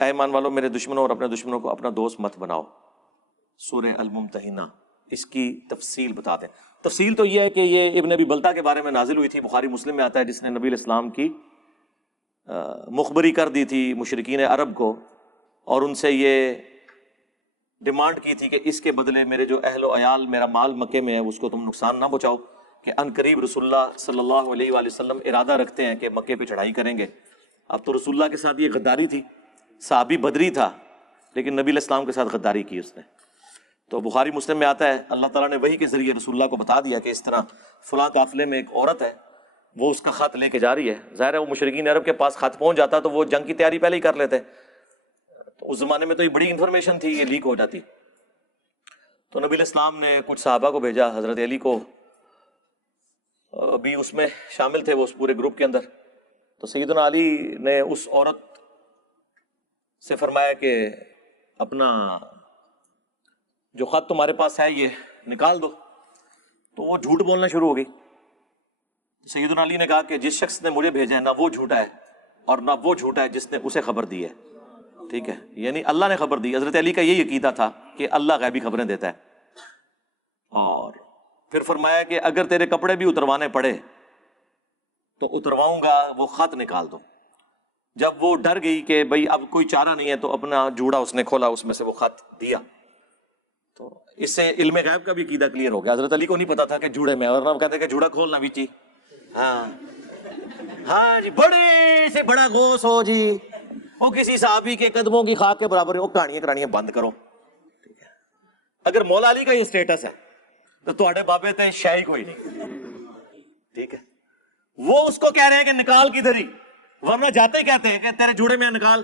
اے ایمان والو میرے دشمنوں اور اپنے دشمنوں کو اپنا دوست مت بناؤ. سورہ الممتحنہ اس کی تفصیل بتا دیں. تفصیل تو یہ ہے کہ یہ ابن ابی بلتہ کے بارے میں نازل ہوئی تھی. بخاری مسلم میں آتا ہے جس نے نبی علیہ السلام کی مخبری کر دی تھی مشرکین عرب کو، اور ان سے یہ ڈیمانڈ کی تھی کہ اس کے بدلے میرے جو اہل و عیال، میرا مال مکے میں ہے، اس کو تم نقصان نہ پہنچاؤ، کہ ان قریب رسول اللہ صلی اللہ علیہ وآلہ وسلم ارادہ رکھتے ہیں کہ مکے پہ چڑھائی کریں گے. اب تو رسول اللہ کے ساتھ یہ غداری تھی، صحابی بدری تھا لیکن نبی علیہ السلام کے ساتھ غداری کی اس نے. تو بخاری مسلم میں آتا ہے اللہ تعالیٰ نے وحی کے ذریعے رسول اللہ کو بتا دیا کہ اس طرح فلاں قافلے میں ایک عورت ہے، وہ اس کا خط لے کے جا رہی ہے. ظاہر ہے وہ مشرکین عرب کے پاس خط پہنچ جاتا تو وہ جنگ کی تیاری پہلے ہی کر لیتے. تو اس زمانے میں تو یہ بڑی انفارمیشن تھی، یہ لیک ہو جاتی. تو نبی علیہ السلام نے کچھ صحابہ کو بھیجا، حضرت علی کو بھی اس میں شامل تھے، وہ اس پورے گروپ کے اندر. تو سیدنا علی نے اس عورت سے فرمایا کہ اپنا جو خط تمہارے پاس ہے یہ نکال دو. تو وہ جھوٹ بولنا شروع ہو گئی. سیدنا علی نے کہا کہ جس شخص نے مجھے بھیجا ہے نہ وہ جھوٹا ہے اور نہ وہ جھوٹا ہے جس نے اسے خبر دی ہے. ٹھیک ہے، یعنی اللہ نے خبر دی. حضرت علی کا یہ عقیدہ تھا کہ اللہ غیبی خبریں دیتا ہے. اور پھر فرمایا کہ اگر تیرے کپڑے بھی اتروانے پڑے تو اترواؤں گا، وہ خط نکال دو. جب وہ ڈر گئی کہ بھئی اب کوئی چارہ نہیں ہے تو اپنا جوڑا اس نے کھولا، اس میں سے وہ خط دیا. تو اس سے علم غیب کا بھی عقیدہ کلیئر ہو گیا. حضرت علی کو نہیں پتا تھا کہ جوڑے میں، اور نہ کہتے کہ جوڑا کھولنا بھی چاہیے. ہاں جی، بڑے سے بڑا غوث ہو جی، وہ کسی صحابی کے قدموں کی خاک کے برابر ہے، وہ کہانیاں کرانیاں بند کرو. ٹھیک ہے، اگر مولا علی کا یہ سٹیٹس ہے تو تواڈے بابے تے شے کوئی نہیں. ٹھیک ہے، وہ اس کو کہہ رہے ہیں کہ نکال کدھر ہی، ورنہ جاتے ہی کہتے ہیں کہ تیرے جوڑے میں نکال.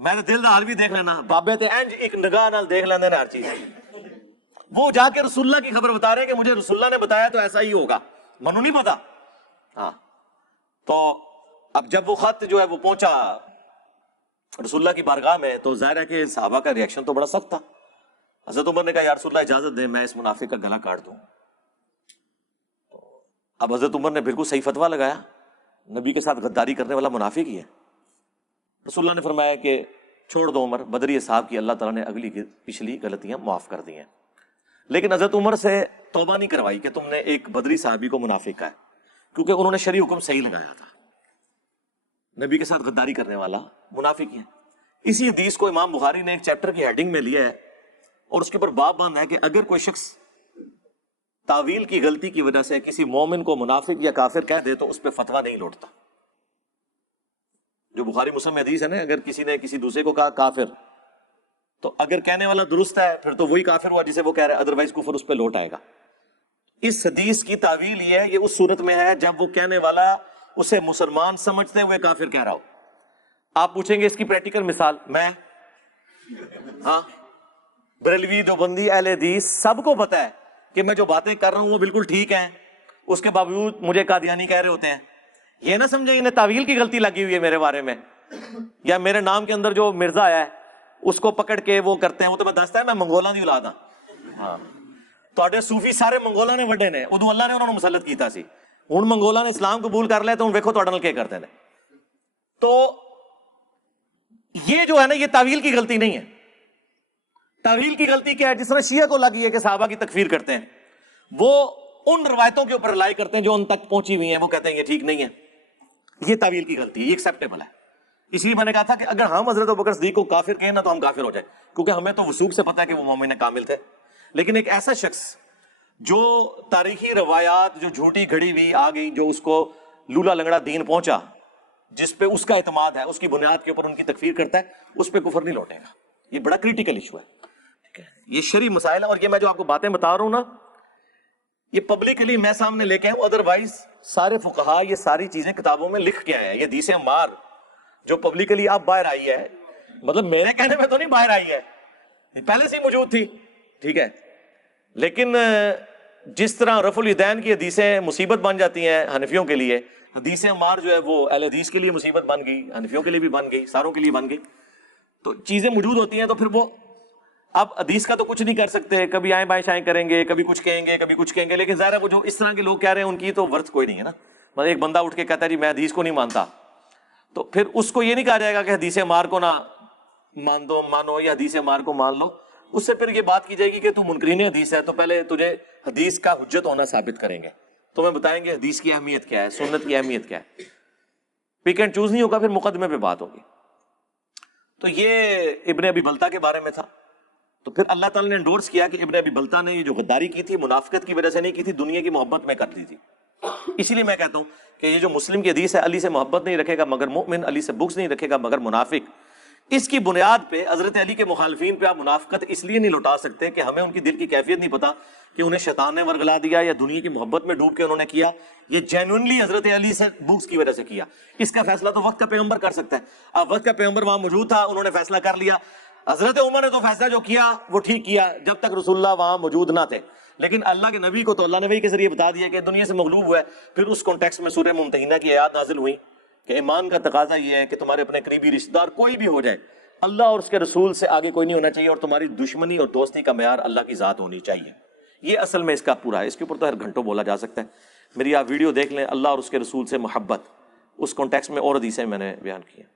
میں نے دل دا حال بھی دیکھ لینا، بابے تے انج ایک نگاہ نال دیکھ لیندے نے ہر چیز. وہ جا کے رسول اللہ کی خبر بتا رہے ہیں کہ مجھے رسول اللہ نے بتایا تو ایسا ہی ہوگا، منو نہیں پتا. ہاں، تو اب جب وہ خط جو ہے وہ پہنچا رسول اللہ کی بارگاہ میں تو ظاہر ہے کہ صحابہ کا ریئیکشن تو بڑا سخت تھا. حضرت عمر نے کہا یا رسول اللہ اجازت دیں میں اس منافق کا گلا کاٹ دوں. اب حضرت عمر نے بالکل صحیح فتویٰ لگایا، نبی کے ساتھ غداری کرنے والا منافق ہی ہے. رسول اللہ نے فرمایا کہ چھوڑ دو عمر، بدری صاحب کی اللہ تعالیٰ نے اگلی پچھلی غلطیاں معاف کر دی ہیں. لیکن حضرت عمر سے توبہ نہیں کروائی کہ تم نے ایک بدری صحابی کو منافق کہا ہے، کیونکہ انہوں نے شرعی حکم صحیح لگایا تھا. نبی کے ساتھ غداری کرنے والا منافق ہی ہے. اسی حدیث کو امام بخاری نے ایک چیپٹر کی ہیڈنگ میں لیا ہے اور اس کے اوپر باب باندھا ہے کہ اگر کوئی شخص تعویل کی غلطی کی وجہ سے کسی مومن کو منافق یا کافر کہہ دے تو اس پہ فتویٰ نہیں لوٹتا. جو بخاری مسلم میں حدیث ہے نا، اگر کسی نے کسی دوسرے کو کہا کافر تو اگر کہنے والا درست ہے پھر تو وہی کافر ہوا جسے وہ کہہ رہا ہے، ادروائز کفر اس پہ لوٹ آئے گا. اس حدیث کی تعویل یہ ہے، یہ اس صورت میں ہے جب وہ کہنے والا اسے مسلمان سمجھتے ہوئے کافر کہہ رہا ہو. آپ پوچھیں گے اس کی پریکٹیکل مثال، میں ہاں بریلوی دیوبندی اہل حدیث سب کو پتا ہے کہ میں جو باتیں کر رہا ہوں وہ بالکل ٹھیک ہیں، اس کے باوجود مجھے قادیانی کہہ رہے ہوتے ہیں. یہ نہ سمجھیں انہیں تعویل کی غلطی لگی ہوئی ہے میرے بارے میں، یا میرے نام کے اندر جو مرزا آیا ہے اس کو پکڑ کے وہ کرتے ہیں. وہ تو میں دستا ہے میں منگولاں دی اولاد ہاں. تواڈے صوفی سارے منگولاں نے وڈے نے، ادو اللہ نے انہوں نے مسلط کیتا سی. ہن منگولاں نے اسلام قبول کر لیا تو ہن ویکھو تواڈے نال کیا کرتے ہیں. تو یہ جو ہے نا یہ تعویل کی غلطی نہیں ہے. تعویل کی غلطی کیا ہے؟ جس طرح شیعہ کو لگی ہے کہ صحابہ کی تکفیر کرتے ہیں، وہ ان روایتوں کے اوپر رلائی کرتے ہیں جو ان تک پہنچی ہوئی ہیں، وہ کہتے ہیں یہ ٹھیک نہیں ہے. یہ تعویل کی غلطی ہے، یہ ایکسیپٹیبل ہے. اس لیے میں نے کہا تھا کہ اگر ہم حضرت ابوبکر صدیق کو کافر کہیں نا تو ہم کافر ہو جائیں، کیونکہ ہمیں تو وثوق سے پتہ ہے کہ وہ مومن کامل تھے. لیکن ایک ایسا شخص جو تاریخی روایات جو جھوٹی گھڑی ہوئی آ گئی، جو اس کو لولا لنگڑا دین پہنچا، جس پہ اس کا اعتماد ہے، اس کی بنیاد کے اوپر ان کی تکفیر کرتا ہے، اس پہ کفر نہیں لوٹے گا. یہ بڑا کریٹیکل ایشو ہے. ٹھیک ہے، یہ شرعی مسائل ہے. اور یہ میں جو آپ کو باتیں بتا رہا ہوں نا، یہ پبلکلی میں سامنے لے کے آؤں، ادروائز سارے فقہا یہ ساری چیزیں کتابوں میں لکھ کے آئے ہیں. یہ حدیث عمار جو پبلکلی اب باہر آئی ہے، مطلب میرے کہنے میں تو نہیں باہر آئی ہے، پہلے سے ہی موجود تھی. ٹھیک ہے، لیکن جس طرح رفع الیدین کی حدیثیں مصیبت بن جاتی ہیں حنفیوں کے لیے، حدیث عمار جو ہے وہ اہل حدیث کے لیے مصیبت بن گئی، حنفیوں کے لیے بھی بن گئی، ساروں کے لیے بن گئی. تو چیزیں موجود ہوتی ہیں تو پھر وہ اب حدیث کا تو کچھ نہیں کر سکتے، کبھی آئیں بائیں شائیں کریں گے، کبھی کچھ کہیں گے، کبھی کچھ کہیں گے. لیکن ظاہر ہے وہ جو اس طرح کے لوگ کہہ رہے ہیں ان کی تو ورث کوئی نہیں ہے نا. مطلب ایک بندہ اٹھ کے کہتا ہے جی میں حدیث کو نہیں مانتا، تو پھر اس کو یہ نہیں کہا جائے گا کہ حدیث عمار کو نہ مان دو مانو یا حدیث مار کو مان لو، اس سے پھر یہ بات کی جائے گی کہ تو منکرین حدیث ہے، تو پہلے تجھے حدیث کا حجت ہونا ثابت کریں گے، تمہیں بتائیں گے حدیث کی اہمیت کیا ہے، سنت کی اہمیت کیا ہے، پک اینڈ چوز نہیں ہوگا، پھر مقدمے پہ بات ہوگی۔ تو یہ ابن ابی بلتہ کے بارے میں تھا۔ تو پھر اللہ تعالیٰ نے انڈورس کیا کہ ابن ابی بلتہ نے یہ جو غداری کی تھی منافقت کی وجہ سے نہیں کی تھی، دنیا کی محبت میں کرتی تھی۔ اسی لیے میں کہتا ہوں کہ یہ جو مسلم کی حدیث ہے علی سے محبت نہیں رکھے گا مگر مومن، علی سے بغض نہیں رکھے گا مگر منافق، اس کی بنیاد پہ حضرت علی کے مخالفین پہ آپ منافقت اس لیے نہیں لوٹا سکتے کہ ہمیں ان کی دل کی کیفیت نہیں پتا کہ انہیں شیطان نے ورگلا دیا یا دنیا کی محبت میں ڈوب کے انہوں نے کیا، یہ جینوئنلی حضرت علی سے بغض کی وجہ سے کیا۔ اس کا فیصلہ تو وقت کا پیغمبر کر سکتا ہے۔ اب وقت کا پیغمبر وہاں موجود تھا، انہوں نے فیصلہ کر لیا۔ حضرت عمر نے تو فیصلہ جو کیا وہ ٹھیک کیا جب تک رسول اللہ وہاں موجود نہ تھے، لیکن اللہ کے نبی کو تو اللہ نے وحی کے ذریعے بتا دیا کہ دنیا سے مغلوب ہوا ہے۔ پھر اس کانٹیکسٹ میں سورہ ممتحنہ کی آیات نازل ہوئی کہ ایمان کا تقاضا یہ ہے کہ تمہارے اپنے قریبی رشتہ دار کوئی بھی ہو جائے، اللہ اور اس کے رسول سے آگے کوئی نہیں ہونا چاہیے، اور تمہاری دشمنی اور دوستی کا معیار اللہ کی ذات ہونی چاہیے۔ یہ اصل میں اس کا پورا ہے، اس کے اوپر تو ہر گھنٹوں بولا جا سکتا ہے۔ میری آپ ویڈیو دیکھ لیں، اللہ اور اس کے رسول سے محبت، اس کانٹیکسٹ میں اور حدیثیں میں نے بیان کی ہیں۔